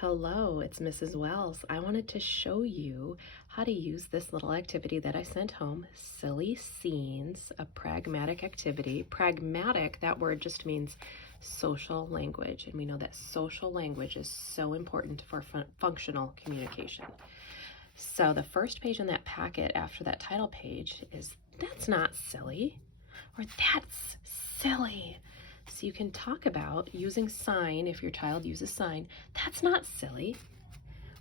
Hello, it's Mrs. Wells. I wanted to show you how to use this little activity that I sent home, Silly Scenes, a pragmatic activity. Pragmatic, that word just means social language, and we know that social language is so important for functional communication. So the first page in that packet after that title page is "That's not silly," or "That's silly." So you can talk about using sign, if your child uses sign, "That's not silly,"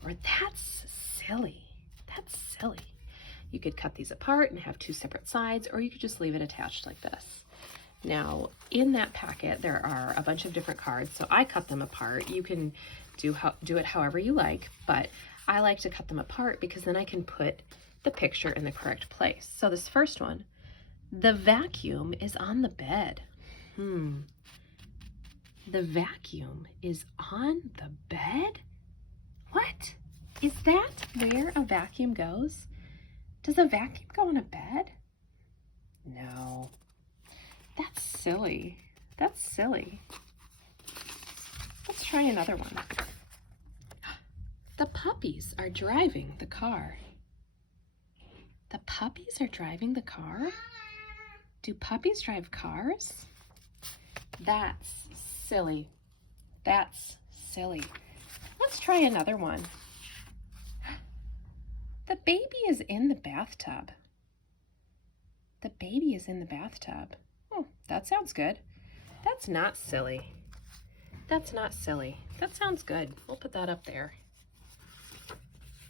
or "That's silly, that's silly." You could cut these apart and have two separate sides, or you could just leave it attached like this. Now, in that packet, there are a bunch of different cards, so I cut them apart. You can do it however you like, but I like to cut them apart because then I can put the picture in the correct place. So this first one, "The vacuum is on the bed." The vacuum is on the bed? What? Is that where a vacuum goes? Does a vacuum go on a bed? No. That's silly. That's silly. Let's try another one. The puppies are driving the car. The puppies are driving the car? Do puppies drive cars? That's silly. That's silly. Let's try another one. The baby is in the bathtub. The baby is in the bathtub. Oh, that sounds good. That's not silly. That's not silly. That sounds good. We'll put that up there.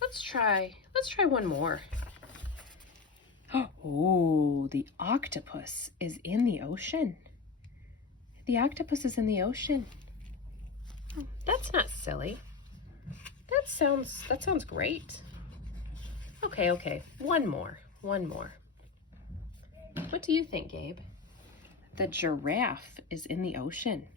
Let's try one more. Oh, the octopus is in the ocean. The octopus is in the ocean. Oh, that's not silly. That sounds great. Okay. One more. What do you think, Gabe? The giraffe is in the ocean.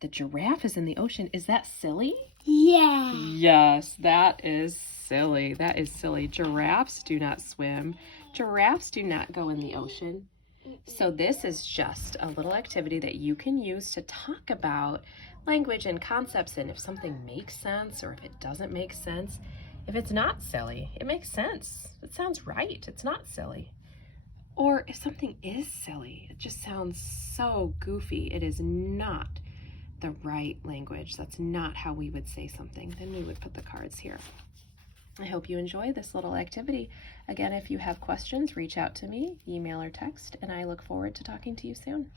The giraffe is in the ocean. Is that silly? Yeah. Yes, that is silly. That is silly. Giraffes do not swim. Giraffes do not go in the ocean. So this is just a little activity that you can use to talk about language and concepts, and if something makes sense or if it doesn't make sense. If it's not silly, it makes sense. It sounds right. It's not silly. Or if something is silly, it just sounds so goofy. It is not the right language. That's not how we would say something. Then we would put the cards here. I hope you enjoy this little activity. Again, if you have questions, reach out to me, email or text, and I look forward to talking to you soon.